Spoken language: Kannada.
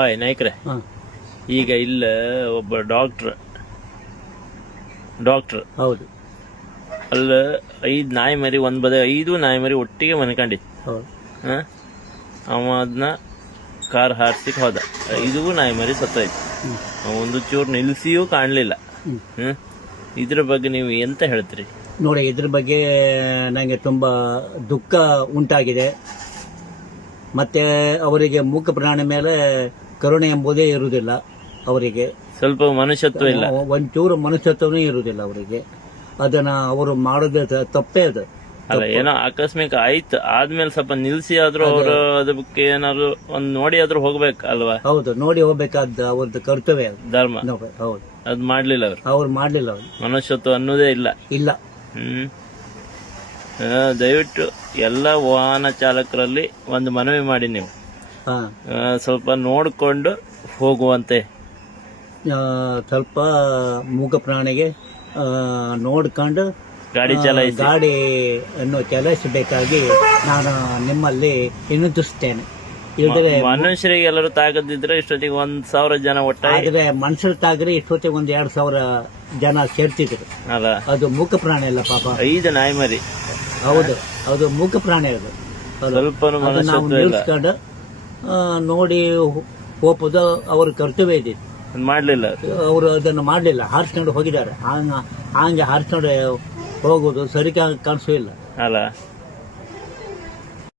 ಹಾಯ್ ನಾಯ್ಕ್ರೆ ಈಗ ಇಲ್ಲ ಒಬ್ಬ ಡಾಕ್ಟ್ರ್ ಡಾಕ್ಟ್ರ್ ಹೌದು. ಅಲ್ಲ ಐದು ನಾಯಿ ಮರಿ ಒಂದ್ ಬದ ಐದು ನಾಯಿ ಮರಿ ಒಟ್ಟಿಗೆ ಮನ್ಕೊಂಡಿತ್ತು ಅವ ಅದನ್ನ ಕಾರ್ ಹಾರ್ಸಿಕ್ ಹೋದ. ಐದು ನಾಯಿ ಮರಿ ಸತ್ತೋಯ್ತು. ಒಂದು ಚೂರು ನಿಲ್ಸಿಯೂ ಕಾಣಲಿಲ್ಲ. ಹ್ಮ್. ಇದ್ರ ಬಗ್ಗೆ ನೀವು ಎಂತ ಹೇಳ್ತೀರಿ? ನೋಡಿ ಇದ್ರ ಬಗ್ಗೆ ನನಗೆ ತುಂಬ ದುಃಖ ಉಂಟಾಗಿದೆ. ಮತ್ತೆ ಅವರಿಗೆ ಮೂಕ ಪ್ರಾಣಿ ಮೇಲೆ ಕರುಣೆ ಎಂಬುದೇ ಇರುವುದಿಲ್ಲ ಅವರಿಗೆ. ಸ್ವಲ್ಪ ಮನುಷ್ಯತ್ವ ಇಲ್ಲ. ಒಂಚೂರು ಮನುಷ್ಯತ್ವನೂ ಇರುವುದಿಲ್ಲ ಅವರಿಗೆ. ಅದನ್ನ ಅವರು ಮಾಡೋದೇ ತಪ್ಪೇ ಅದು. ಅಲ್ಲ ಏನೋ ಆಕಸ್ಮಿಕ ಆಯ್ತು ಆದ್ಮೇಲೆ ಸ್ವಲ್ಪ ನಿಲ್ಸಿ ಆದ್ರೂ ಅವರು ಅದಕ್ಕೆ ಏನಾದ್ರು ಒಂದ್ ನೋಡಿ ಆದ್ರೂ ಹೋಗ್ಬೇಕು ಅಲ್ವಾ? ಹೌದು ನೋಡಿ ಹೋಗ್ಬೇಕಾದ ಅವ್ರದ್ದು ಕರ್ತವ್ಯ ಧರ್ಮ. ಹೌದು. ಅದ್ ಮಾಡ್ಲಿಲ್ಲ ಅವ್ರು. ಅವ್ರು ಮಾಡ್ಲಿಲ್ಲ ಅವ್ರು. ಮನುಷ್ಯತ್ವ ಅನ್ನೋದೇ ಇಲ್ಲ. ಇಲ್ಲ. ಹ್ಮ್. ದಯವಿಟ್ಟು ಎಲ್ಲ ವಾಹನ ಚಾಲಕರಲ್ಲಿ ಒಂದು ಮನವಿ ಮಾಡಿ ನೀವು. ಹಾ. ಸ್ವಲ್ಪ ನೋಡಿಕೊಂಡು ಹೋಗುವಂತೆ. ಸ್ವಲ್ಪ ಮೂಕ ಪ್ರಾಣಿಗೆ ನೋಡ್ಕೊಂಡು ಗಾಡಿ ಚಲಾಯಿಸಿ. ಗಾಡಿ ಅನ್ನು ಚಲಾಯಿಸಬೇಕಾಗಿ ನಾನು ನಿಮ್ಮಲ್ಲಿ ವಿನಂತಿಸ್ತೇನೆ ಇಲ್ಲದ್ರೆ ಮನುಷ್ಯರಿಗೆ ಎಲ್ಲರೂ ತಾಗದಿದ್ರೆ ಇಷ್ಟೊತ್ತಿಗೆ ಒಂದ್ ಸಾವಿರ ಜನ ಒಟ್ಟಾಗಿದ್ರೆ ಮನುಷ್ಯರು ತಾಗ್ರಿ ಇಷ್ಟೊತ್ತಿಗೆ ಒಂದ್ ಎರಡ್ ಸಾವಿರ ಜನ ಸೇರ್ತಿದ್ರು. ಅದು ಮೂಕ ಪ್ರಾಣಿ ಅಲ್ಲ ಪಾಪ. ಐದು ನಾಯಿ ಮರಿ ಹೌದು ಅದು ಮೂಕ ಪ್ರಾಣಿ ಅದು. ನಾವು ನಿಲ್ಸ್ಕೊಂಡು ನೋಡಿ ಹೋಗೋದು ಅವ್ರ ಕರ್ತವ್ಯ ಇದೆ. ಮಾಡಲಿಲ್ಲ. ಅವ್ರು. ಅದನ್ನು ಮಾಡಲಿಲ್ಲ ಹಾರಿಸ್ಕೊಂಡು ಹೋಗಿದ್ದಾರೆ. ಹಂಗ ಹಂಗೆ ಹಾರಿಸ್ಕೊಂಡು ಹೋಗೋದು ಸರಿ ಕಾಣಿಸೋ ಇಲ್ಲ. ಅಲ್ಲ.